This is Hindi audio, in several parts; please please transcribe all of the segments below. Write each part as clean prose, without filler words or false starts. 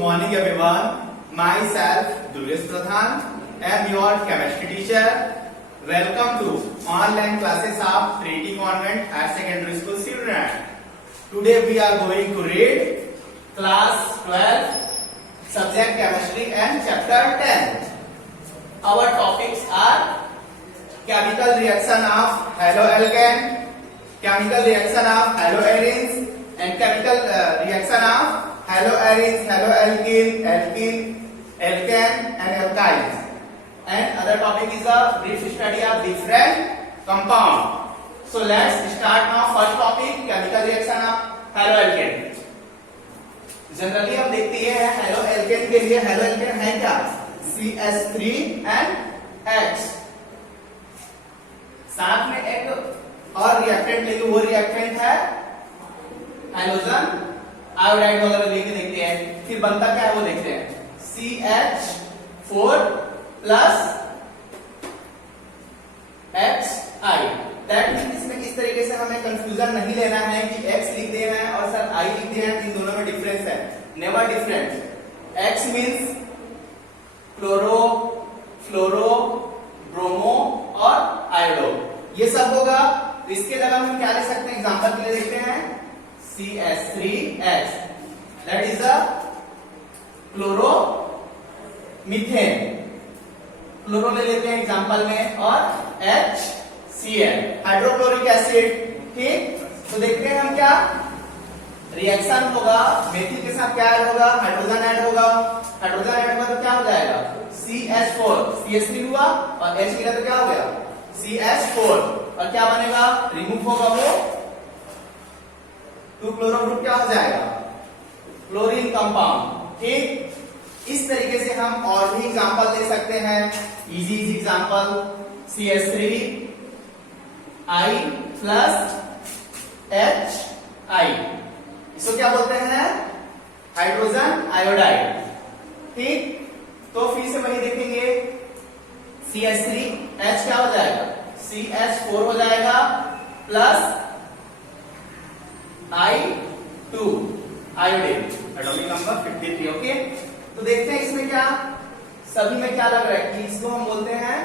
morning everyone. Myself Durgesh Pradhan am your chemistry teacher. Welcome to online classes of Trinity Convent Higher Secondary School student. Today we are going to read class 12 subject chemistry and chapter 10. Our topics are chemical reaction of haloalkane, chemical reaction of haloarenes, and chemical reaction of haloarenes, haloalkene, alkene, alkane, and alkynes. And other topic is a brief study of different compound. So let's start now. First topic chemical reaction of haloalkane. Generally हम देखते हैं haloalkane के लिए haloalkane है क्या? CH3 and H. साथ में एक और रिएक्टेंट लेंगे, वो रिएक्टेंट है हाइड्रोजन आयोडाइड वगैरह लेके देखते हैं, फिर बनता क्या है वो देखते हैं। CH4 plus HI। That means इसमें इस तरीके से हमें कंफ्यूजन नहीं लेना है कि X लिख दिए हैं और सर I लिख दिए हैं, इन दोनों में डिफरेंस है। Never difference. X means chloro, fluoro, bromo और आयोडो, ये सब होगा। तो इसके जगह हम क्या ले सकते हैं, एग्जांपल के लिए देखते हैं CH3H, that is a chloro methane, chloro ले लेते हैं एग्जांपल में, और HCl हाइड्रोक्लोरिक एसिड। ठीक, तो देखते हैं हम क्या रिएक्शन होगा, मेथिल के साथ क्या ऐड होगा, हाइड्रोजन ऐड होगा। हाइड्रोजन ऐड होगा तो क्या हो जाएगा CH4, CH3 हुआ और H मिला तो क्या हो गया CH4, और क्या बनेगा, रिमूव होगा वो 2 क्लोरो ग्रुप, क्या हो जाएगा क्लोरीन कंपाउंड। ठीक, इस तरीके से हम और भी एग्जांपल दे सकते हैं, easy example CH3I plus HI, इसको क्या बोलते हैं हाइड्रोजन आयोडाइड। ठीक, तो फिर से वही देखेंगे CH3H क्या हो जाएगा CH4 हो जाएगा plus I2 iodine, atomic number 53। Okay, तो देखते हैं इसमें क्या सभी में क्या लग रहा है कि इसको हम बोलते हैं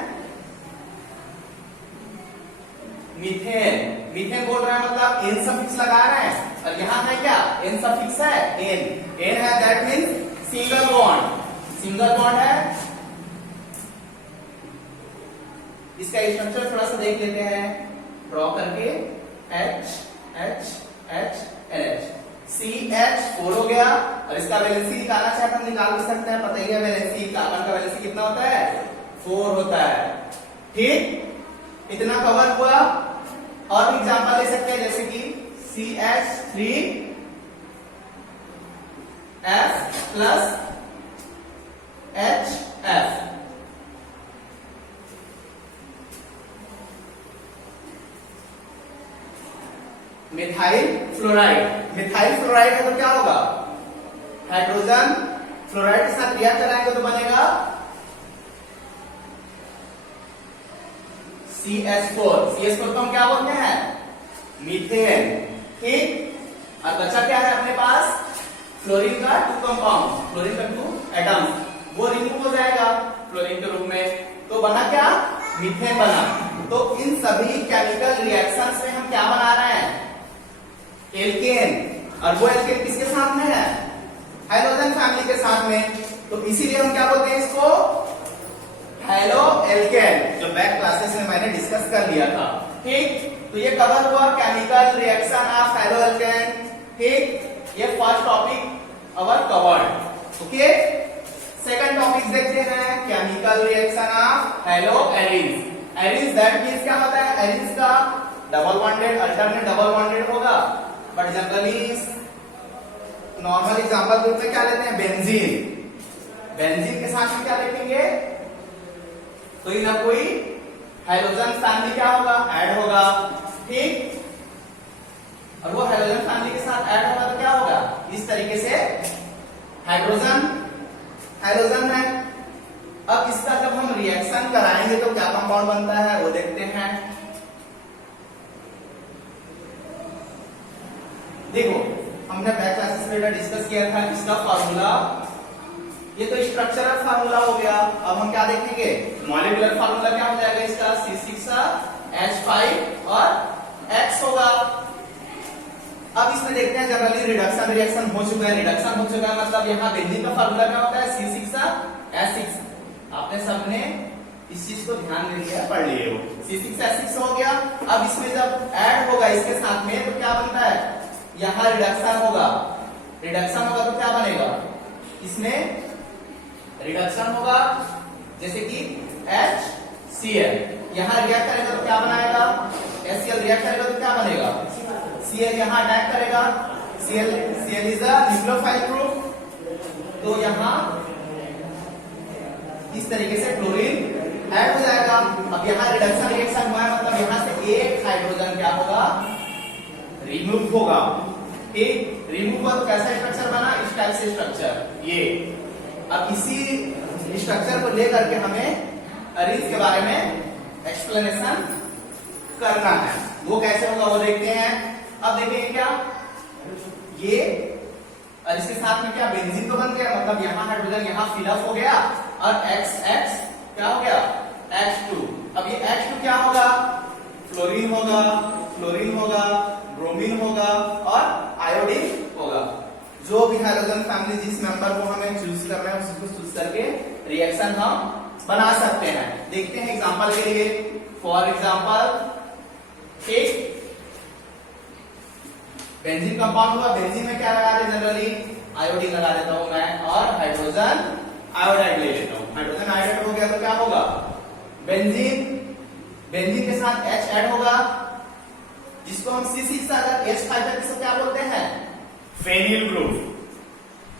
मीथेन। मीथेन बोल रहा है मतलब एन सफिक्स लगा रहे हैं, और यहां है क्या एन सफिक्स है, एन है, that means single bond, single bond है। इसका स्ट्रक्चर थोड़ा सा देख लेते हैं ड्रॉ करके, H H H NH, CH4 हो गया, और इसका वैलेंसी निकालना चाहे तो हम निकाल भी सकते हैं, पता ही है वैलेंसी, कार्बन का वैलेंसी कितना होता है 4 होता है। ठीक, इतना कवर हुआ। और एग्जांपल ले सकते हैं जैसे कि CH3F plus HF, methyl fluoride. Methyl fluoride है तो क्या होगा, हाइड्रोजन फ्लोराइड के साथ रिएक्ट कराएंगे तो बनेगा CH4। CH4 को हम क्या बोलते हैं मीथेन। ठीक, और बचा क्या है अपने पास फ्लोरीन का 2 कंपाउंड, फ्लोरीन का 2 एटम्स, वो रिमूव हो जाएगा फ्लोरीन के रूप में, तो बना क्या मीथेन बना। तो इन सभी केमिकल रिएक्शंस में हम क्या बना रहे हैं एल्केन, और वो एल्केन किसके साथ में है हाइड्रोजन फैमिली के साथ में, तो इसीलिए हम क्या बोलते हैं इसको हैलोएल्केन, जो बैक क्लासेस में मैंने डिस्कस कर लिया था। ठीक, तो ये कवर हुआ केमिकल रिएक्शन ऑफ हैलोएल्केन। ठीक, ये first topic our covered. Okay, second topic देखते हैं chemical reaction of haloarenes. Arenes that means क्या होता है, एरीन्स का double bonded alternate double bonded होगा, but generally normal example group में क्या लेते हैं बेंजीन। बेंजीन के साथ में क्या लिखेंगे, कोई ना कोई हाइड्रोजन फैमिली क्या होगा ऐड होगा। ठीक, और वो हाइड्रोजन फैमिली के साथ ऐड होगा तो क्या होगा इस तरीके से हाइड्रोजन हाइड्रोजन है। अब इसका जब हम रिएक्शन कराएंगे तो क्या कंपाउंड बनता है वो देखते हैं। देखो हमने बैक क्लासेस में डिस्कस किया था, इसका फार्मूला ये तो स्ट्रक्चरल फार्मूला हो गया। अब हम क्या देखेंगे, मॉलिक्यूलर फार्मूला क्या हो जाएगा इसका, C6H5 और X होगा। अब इसमें देखते हैं जनरली रिडक्शन रिएक्शन हो चुका है, रिडक्शन हो चुका है मतलब यहाँ बेंजीन का फार्मूला क्या होता है, C6H6। आपने सबने इस चीज को ध्यान दे दिया, पढ़ लिए हो। C6H6 हो गया। अब इसमें जब ऐड होगा इसके साथ में तो क्या बनता है, यहाँ रिडक्शन होगा, रिडक्शन होगा तो क्या बनेगा, इसमें रिडक्शन होगा जैसे कि HCl, यहाँ रिएक्ट करेगा तो क्या बनाएगा, HCl रिएक्ट करेगा तो क्या बनेगा, Cl यहाँ अटैक करेगा, Cl is a nucleophile group, तो यहाँ इस तरीके से क्लोरीन ऐड हो जाएगा। अब यहाँ रिडक्शन रिएक्शन हुआ है मतलब यहाँ से एक हाइड्रोजन क्या होगा, रिमूव होगा। ठीक, रिमूव हुआ तो कैसा स्ट्रक्चर बना, इस टाइप से स्ट्रक्चर ये। अब इसी स्ट्रक्चर को लेकर के हमें अरेंज के बारे में एक्सप्लेनेशन करना है, वो कैसे होगा वो देखते हैं। अब देखेंगे क्या ये, और इसके साथ में क्या बेंजीन तो बन गया, मतलब यहाँ हाइड्रोजन यहाँ फिल अप हो गया और XX क्या हो गया, H2। अब ये H2 क्या होगा, फ्लोरीन होगा, फ्लोरीन होगा, ब्रोमीन होगा और आयोडीन होगा। जो भी हाइड्रोजन फैमिली जिस मेंबर को हमें चूज करना है उसको चूज करके रिएक्शन हम बना सकते हैं। देखते हैं एग्जांपल के लिए, फॉर एग्जांपल एक बेंजीन कंपाउंड हुआ, बेंजीन में क्या लगा दे, जनरली आयोडीन लगा देता हूं मैं और हाइड्रोजन आयोडाइड ले लेता हूं। हाइड्रोजन आयोडाइड हो गया तो क्या होगा, बेंजीन, बेंजीन के साथ H ऐड होगा जिसको हम C6 अगर H5 है तो क्या बोलते हैं, फेनिल ग्रुप।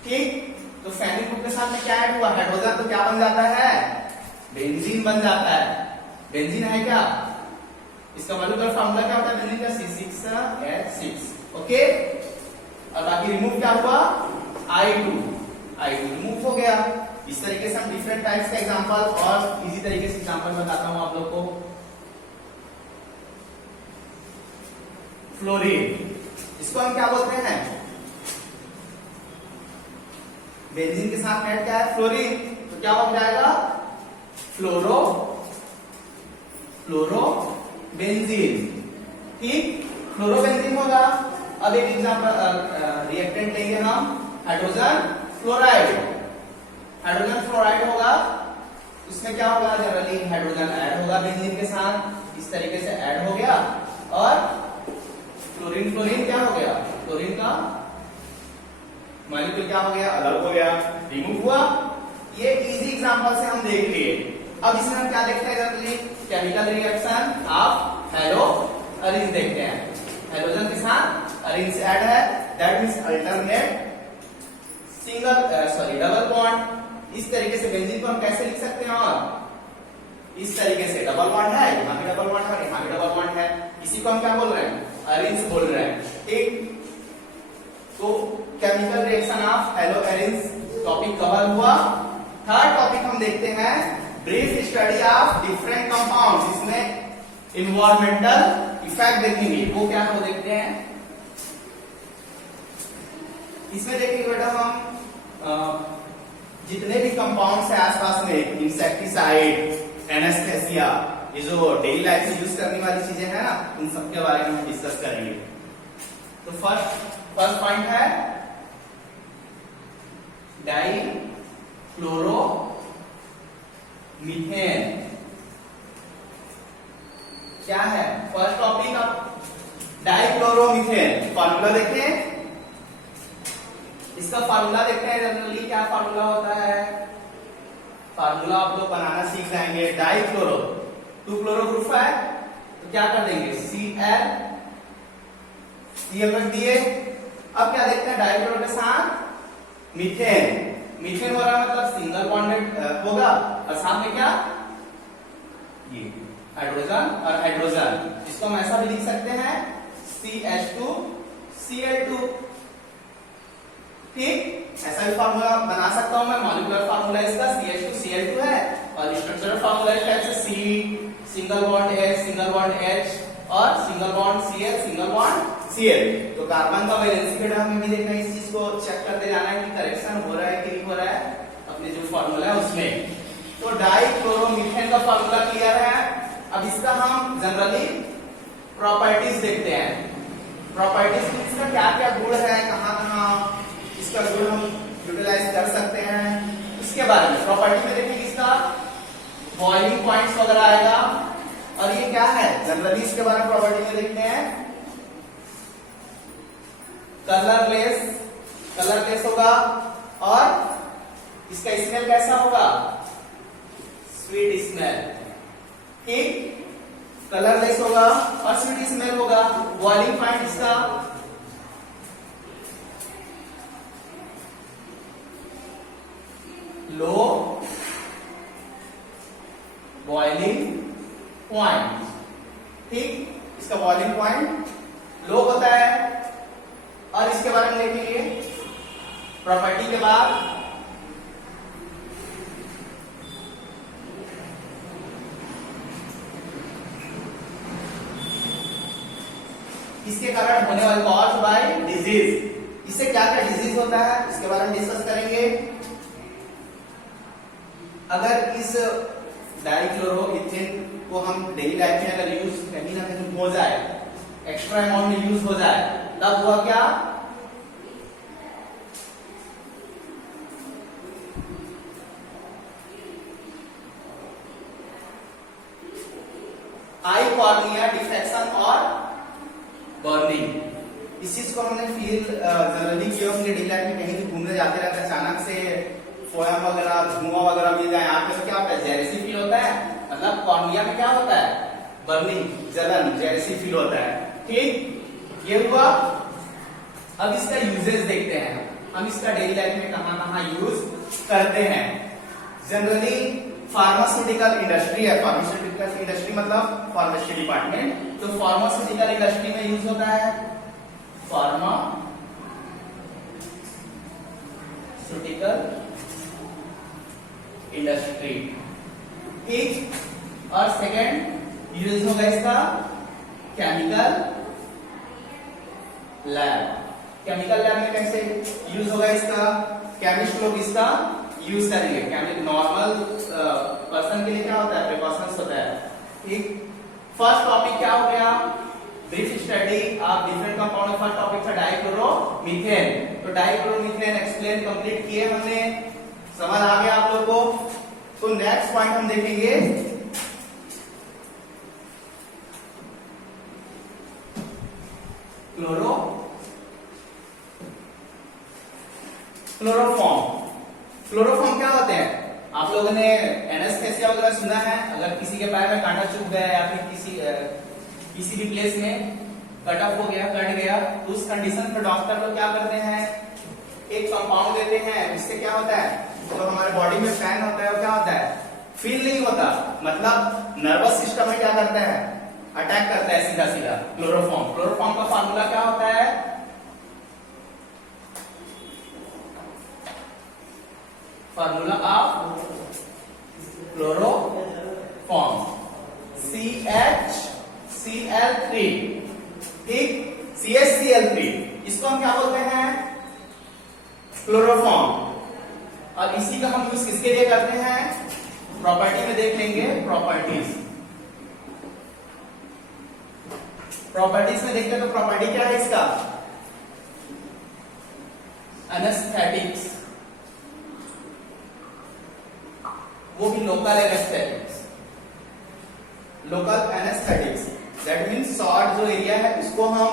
ठीक, तो फेनिल ग्रुप के साथ में क्या ऐड हुआ, हाइड्रोजन, तो क्या बन जाता है, बेंजीन बन जाता है। बेंजीन है क्या, इसका मॉलिक्यूलर फार्मूला क्या होता है बेंजीन का, C6H6। ओके, और बाकी रिमूव क्या हुआ, I2 रिमूव हो गया। इस तरीके से हम डिफरेंट टाइप्स का एग्जांपल और इजी तरीके से एग्जांपल बताता हूं आप लोग को। फ्लोरीन, इसको हम क्या बोलते हैं, बेंजीन के साथ ऐड क्या है, फ्लोरीन, तो क्या बन जाएगा, फ्लोरोबेंजीन। ठीक, फ्लोरोबेंजीन होगा। अब एक एग्जांपल रिएक्टेंट लेंगे हम, हाइड्रोजन फ्लोराइड, हाइड्रोजन फ्लोराइड होगा, उसमें क्या होगा, जनरली हाइड्रोजन ऐड होगा बेंजीन के साथ, इस तरीके से ऐड हो गया और फ्लोरीन, फ्लोरीन क्या हो गया, फ्लोरीन का मॉलिक्यूल क्या हो गया, अलग हो गया, रिमूव हुआ। ये इजी एग्जांपल से हम देख लिए। अब इसमें हम क्या देखते हैं, generally chemical reaction of hello arrange देखते हैं। हाइड्रोजन के साथ अरेंज ऐड है, that means alternate double bond. इस तरीके से बेंजीन को हम कैसे लिख सकते हैं, और इस तरीके से डबल बॉन्ड है, यहाँ भी डबल बॉन्ड है और यहाँ भी डबल बॉन्ड है, इसी को हम क्या बोल रहे हैं, अरेंज बोल रहे हैं। ठीक, तो chemical reaction of hello arrange topic cover हुआ। थर्ड टॉपिक हम देखते हैं brief study of different compounds. इसमें इन्वायरमेंटल इफेक्ट देखेंगे, वो क्या है वो देखते हैं। इसमें देखेंगे बेटा हम जितने भी कंपाउंड्स है आसपास में, इंसेक्टिसाइड, एनेस्थेसिया, ये जो डेली लाइफ में यूज करने वाली चीजें हैं ना, उन सब के बारे में हम डिस्कस करेंगे। तो फर्स्ट पॉइंट है डाइक्लोरोमीथेन। क्या है फर्स्ट टॉपिक, आप डाइक्लोरोमीथेन फार्मूला देखें, इसका फार्मूला देखते हैं। जनरली क्या फार्मूला होता है, फार्मूला आप लोग बनाना सीख जाएंगे। डाइक्लोरो, 2 क्लोरो ग्रुप है तो क्या कर देंगे, Cl रख दिए। अब क्या देखते हैं, डाइक्लोरो के साथ मीथेन, मीथेन हो रहा मतलब सिंगल बॉन्डेड होगा और साथ में क्या, ये हाइड्रोजन और हाइड्रोजन, इसको हम ऐसा भी लिख सकते हैं CH2Cl2। ठीक, ऐसा भी फार्मूला बना सकता हूं मैं। मॉलिक्यूलर फार्मूला इसका CH2Cl2 है और स्ट्रक्चरल फार्मूला इस टाइप से C single bond H single bond H और single bond Cl single bond Cl। तो कार्बन का वैलेंसी बेटा हमें भी देखना है, इस चीज को चेक करते जाना है कि करेक्शन हो रहा है कि नहीं हो रहा है। अपने जो फॉर्मूला है उसमें। तो डाइक्लोरोमीथेन का फॉर्मूला क्लियर है। अब इसका हम जनरली प्रॉपर्टीज देखते हैं। प्रॉपर्टीज में इसका क्या क्या गुण है, कहाँ इसका गुण हम यूटिलाइज कर सकते हैं, इसके बारे में प्रॉपर्टी में देखेंगे। इसका बॉइलिंग पॉइंट्स वगैरह आएगा। और ये क्या है जनरली इसके बारे में प्रॉपर्टी में देखते हैं। कलरलेस होगा और इसका स्मेल कैसा होगा, स्वीट स्मेल। ठीक, कलरलेस होगा और स्वीट स्मेल होगा। बॉइलिंग पॉइंट इसका लो बॉइलिंग पॉइंट। ठीक, इसका बॉइलिंग पॉइंट लो होता है। और इसके बारे में देखेंगे प्रॉपर्टी के बाद। इसके कारण होने वाले कॉज बाय डिजीज, इससे क्या क्या डिजीज होता है इसके बारे में डिस्कस करेंगे। अगर इस डाइक्लोरोइथेन को हम डेली लाइफ में अगर यूज कहीं ना कहीं हो जाए, एक्स्ट्रा अमाउंट में यूज हो जाए, तब हुआ क्या, आई कॉर्निया डिफ्रैक्शन और बर्निंग। इस चीज को हमने फील जनरली किया होंगे डेली लाइफ में, कहीं भी घूमने जाते रहते हैं, अचानक से फोया वगैरह धुआं वगैरह मिल जाए, यहाँ पे तो क्या होता है, जेरेसी फील होता है। मतलब कॉर्निया में क्या होता है, बर्निंग, जलन, जेरेसी फील होता है। ठीक, ये हुआ। अब इसका यूजेस देखते हैं, हम इसका डेली लाइफ में कहां कहां यूज करते हैं। जनरली फार्मास्यूटिकल इंडस्ट्री है, फार्मास्यूटिकल इंडस्ट्री मतलब फार्मेसी डिपार्टमेंट। तो फार्मास्यूटिकल इंडस्ट्री में यूज होता है फार्मास्यूटिकल इंडस्ट्री। ठीक, और सेकंड यूज होगा इसका केमिकल लैब। केमिकल लैब में कैसे यूज होगा इसका, केमिस्ट लोग इसका यूज करेंगे। केमिकल नॉर्मल पर्सन के लिए क्या होता है, प्रिकॉशंस होता है। ठीक, फर्स्ट टॉपिक क्या हो गया, brief study of different compound. First topic था डाइक्लोरोमीथेन। तो डाइक्लोरोमीथेन एक्सप्लेन कंप्लीट किए हमने, समझ आ गया आप लोगों को। तो नेक्स्ट पॉइंट हम देखेंगे क्लोरोफॉर्म। क्लोरोफॉर्म क्या होते हैं, आप लोगों ने एनेस्थेसिया वगैरह सुना है। अगर किसी के पैर में कांटा चुभ गया या फिर किसी भी प्लेस में कट ऑफ हो गया, कट गया, तो उस कंडीशन पर डॉक्टर लोग क्या करते हैं, एक कंपाउंड देते हैं। इससे क्या होता है, तो हमारे बॉडी में पेन होता है, और क्या होता है, फील नहीं होता। मतलब नर्वस सिस्टम में क्या करता है, अटैक करता है सीधा सीधा। क्लोरोफॉर्म का फार्मूला क्या होता है, फार्मूला ऑफ क्लोरोफॉर्म CHCl3। ठीक, CHCl3, इसको हम क्या बोलते हैं, क्लोरोफॉर्म। और इसी का हम यूज किसके लिए करते हैं, प्रॉपर्टी में देख लेंगे। प्रॉपर्टीज में देखते हैं, तो प्रॉपर्टी क्या है इसका, एनेस्थेटिक्स, वो भी local anaesthetics. Local anaesthetics that means short जो एरिया है उसको हम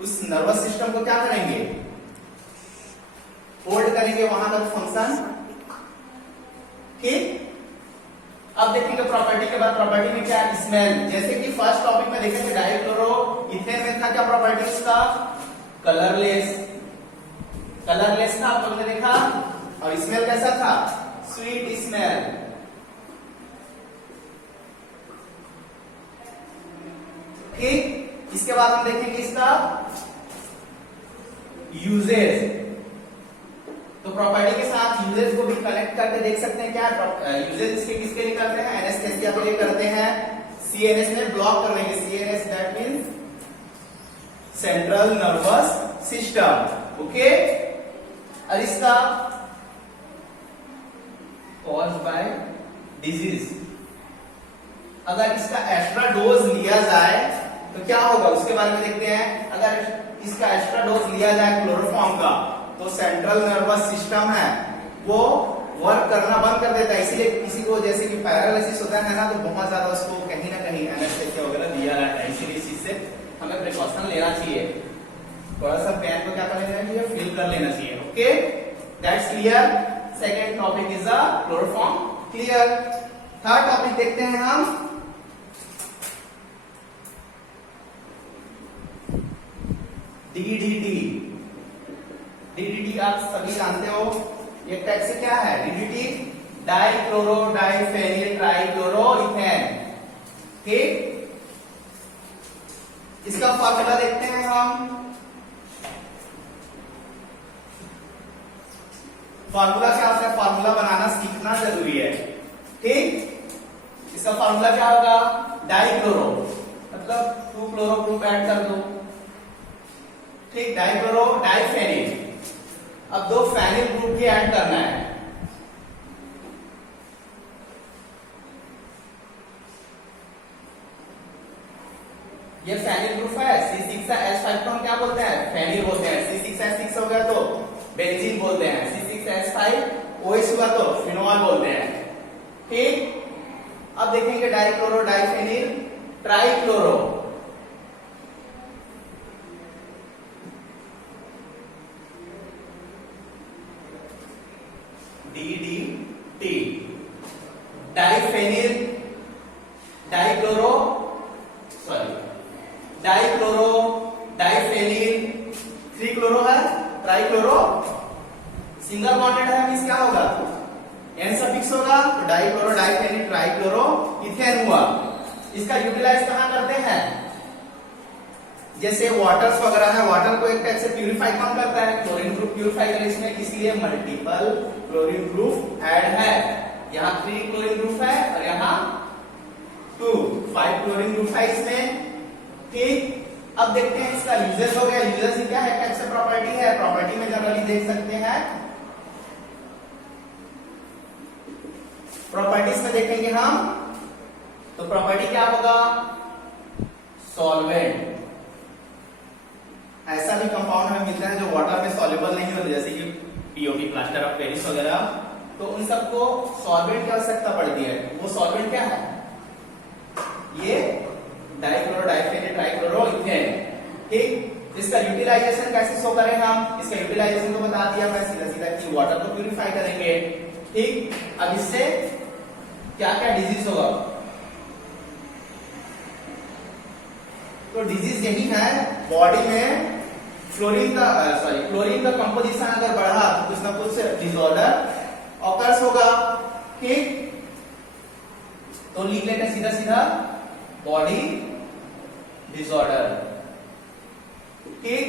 उस नर्वस सिस्टम को क्या करेंगे, होल्ड करेंगे, वहां तक फंक्शन। ठीक, अब देखेंगे प्रॉपर्टी के बाद। प्रॉपर्टी में क्या है, स्मेल। जैसे कि फर्स्ट टॉपिक में देखेंगे डाइक्लोरोइथेन में था क्या प्रॉपर्टी उसका, कलरलेस था, आप लोगों ने देखा। और स्मेल कैसा था, स्वीट स्मेल। ठीक, इसके बाद हम देखेंगे इसका यूजेज। तो प्रॉपर्टी के साथ यूजेज को भी कनेक्ट करके देख सकते हैं। क्या यूजेज इसके किसके लिए करते हैं, एनेस्थेसिया के लिए करते हैं। सीएनएस में ब्लॉक कर देंगे, CNS that means central nervous system. Okay, और इसका कॉज्ड बाय डिजीज। अगर इसका एक्स्ट्रा डोज लिया जाए तो क्या होगा उसके बारे में देखते हैं। अगर इसका एक्स्ट्रा डोज लिया जाए क्लोरोफॉर्म का तो सेंट्रल नर्वस सिस्टम है वो वर्क करना बंद कर देता है। इसीलिए किसी को जैसे कि पैरालिसिस होता है ना तो बहुत ज्यादा उसको कहीं ना कहीं एनेस्थेसिया वगैरह दिया जाता है। इसीलिए इस चीज से हमें प्रिकॉशन लेना चाहिए, थोड़ा सा पेन को क्या कर लेना चाहिए, फील कर लेना चाहिए। Okay, that's clear. Second topic is the chloroform clear. Third topic देखते हैं हम डीडीटी। डीडीटी आप सभी जानते हो, ये टाइप से क्या है, डीडीटी डाइक्लोरो डाइफेनिल ट्राइक्लोरोइथेन। ठीक, इसका फॉर्मूला देखते हैं हम। फॉर्मूला क्या होता है, फॉर्मूला बनाना सीखना जरूरी है। ठीक, इसका फॉर्मूला क्या होगा, डाइक्लोरो मतलब 2 क्लोरो ग्रुप ऐड कर दो। ठीक, डाइक्लोरो डाइफेनिल, अब 2 फेनिल ग्रुप भी ऐड करना है। ये फेनिल ग्रुप है, C6H5 को हम क्या बोलते हैं, फेनिल बोलते हैं। C6H6 हो गया तो बेंजीन बोलते हैं, C6H5 OH हुआ तो फिनोल बोलते हैं। ठीक, अब देखेंगे dichloro diphenyl trichloro. DDT, diphenyl dichloro diphenyl 3 chloro है, ट्राइक्लोरो सिंगल बॉन्डेड है, मींस क्या होगा, एन सफिक्स होगा तो डाइक्लोरो डाइफेनिल ट्राइक्लोरो इथेन हुआ। इसका यूटिलाइज कहां करते हैं, जैसे वाटर्स वगैरह है, वाटर को एक टाइप से प्यूरिफाई कौन करता है, क्लोरीन ग्रुप प्यूरिफाई करे इसमें, इसलिए मल्टीपल क्लोरीन ग्रुप ऐड है। यहाँ 3 क्लोरीन ग्रुप है और यहाँ 5 क्लोरीन ग्रुप है इसमें। ठीक, अब देखते हैं इसका यूजेस हो गया। यूजेस क्या है, टाइप से प्रॉपर्टी है, प्रॉपर्टी में जनरली देख सकते हैं। प्रॉपर्टीज में देखेंगे हम तो प्रॉपर्टी क्या होगा, सॉल्वेंट। ऐसा भी कंपाउंड हमें मिलता है जो वाटर में सॉल्युबल नहीं होता, जैसे कि पीओपी, प्लास्टर ऑफ पेरिस वगैरह, तो उन सबको सॉल्वेंट की आवश्यकता पड़ती है। वो सॉल्वेंट क्या है, ये डाइक्लोरो डाइफेनिल ट्राइक्लोरोइथेन। ठीक, इसका यूटिलाइजेशन कैसे शो करें हम, इसका यूटिलाइजेशन तो बता दिया मैं सीधा सीधा कि वाटर को प्यूरिफाई करेंगे। ठीक, अब इससे क्या क्या डिजीज होगा, तो डिजीज यही है, बॉडी में क्लोरीन का कंपोजिशन अगर बढ़ा तो कुछ ना कुछ डिसऑर्डर ऑकर्स होगा। ठीक, तो लिख लेते हैं सीधा सीधा बॉडी डिसऑर्डर। ठीक,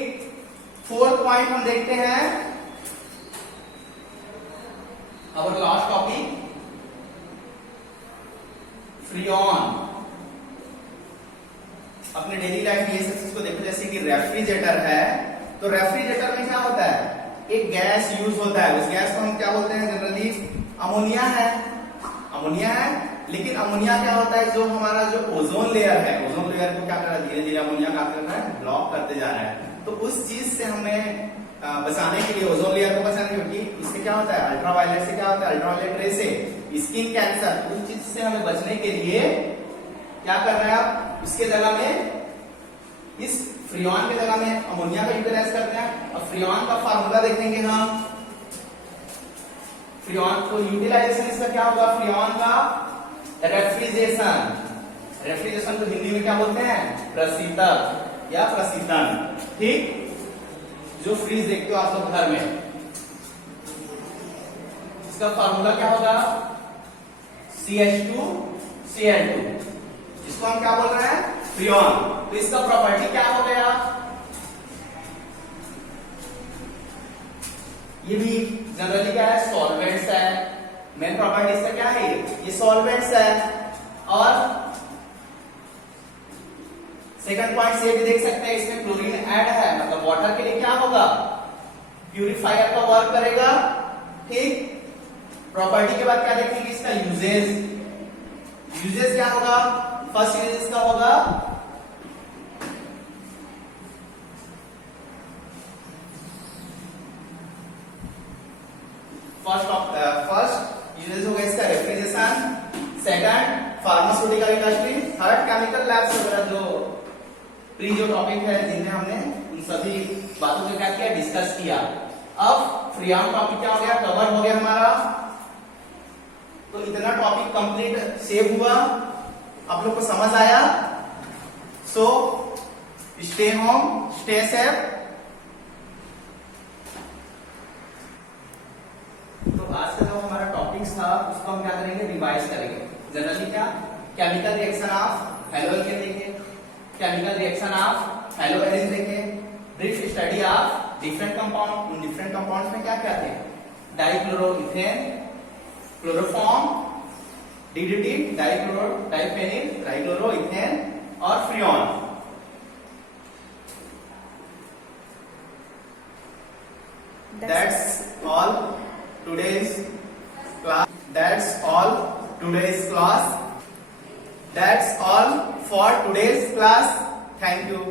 4th पॉइंट हम देखते हैं, अवर लास्ट टॉपिक फ्रियॉन। अपने डेली लाइफ में ये सब चीज को देखो, जैसे कि रेफ्रिजरेटर है तो रेफ्रिजरेटर में क्या होता है, एक गैस यूज होता है, उस गैस को हम क्या बोलते हैं, जनरली अमोनिया है। अमोनिया है, लेकिन अमोनिया क्या होता है, जो हमारा जो ओजोन लेयर है, ओजोन लेयर को क्या कर रहा है, धीरे धीरे अमोनिया क्या कर रहा है, ब्लॉक करते जा रहा है। तो उस चीज से हमें बचाने के लिए, ओजोन लेयर को बचाने, क्योंकि इससे क्या होता है, अल्ट्रावायलेट से क्या होता है, अल्ट्रावायलेट रे से स्किन कैंसर, उस चीज से हमें बचने के लिए क्या कर रहे हैं आप, इसके जगह में, इस फ्रियॉन के जगह में अमोनिया का यूटिलाइज करते हैं। और फ्रियॉन का फार्मूला देखेंगे हम, फ्रियॉन को यूटिलाइजेशन इसका क्या होगा, फ्रियॉन का रेफ्रिजरेशन। रेफ्रिजरेशन को हिंदी में क्या बोलते हैं, प्रशीतक या प्रशीतन। ठीक, जो फ्रीज देखते हो आप लोग घर में, इसका फार्मूला क्या होगा, CH2Cl2, इसको हम क्या बोल रहे हैं, फ्रियॉन। तो इसका प्रॉपर्टी क्या हो गया, ये भी जनरली क्या है, सॉल्वेंट्स है। मेन प्रॉपर्टी इसका क्या है, ये सॉल्वेंट्स है। और सेकंड पॉइंट से भी देख सकते हैं, इसमें क्लोरीन ऐड है, मतलब वाटर के लिए क्या होगा, प्यूरिफायर का वर्क करेगा। ठीक, प्रॉपर्टी के बाद क्या देखेंगे इसका यूजेस। यूजेस क्या होगा, फर्स्ट यूजेस का होगा फर्स्ट यूजेस होगा इसका refrigeration, second pharmaceutical industry, third chemical labs वगैरह जो टॉपिक है जिनमें हमने उन सभी बातों को क्या किया, डिस्कस किया। अब फ्रीऑन टॉपिक क्या हो गया, कवर हो गया हमारा। तो इतना टॉपिक कंप्लीट सेव हुआ, आप लोग को समझ आया। So stay home, stay safe. तो आज का जो हमारा टॉपिक्स था उसको हम क्या करेंगे, रिवाइज करेंगे। जनरली क्या, chemical reaction of haloalkane देखे, chemical reaction of haloarene देखे, brief study of different compound. उन डिफरेंट कंपाउंड्स में क्या क्या थे, dichloroethane, chloroform, DDT, dichloro, diphenyl, trichloroethane और freon. That's all today's class. That's all today's class. That's all for today's class. Thank you.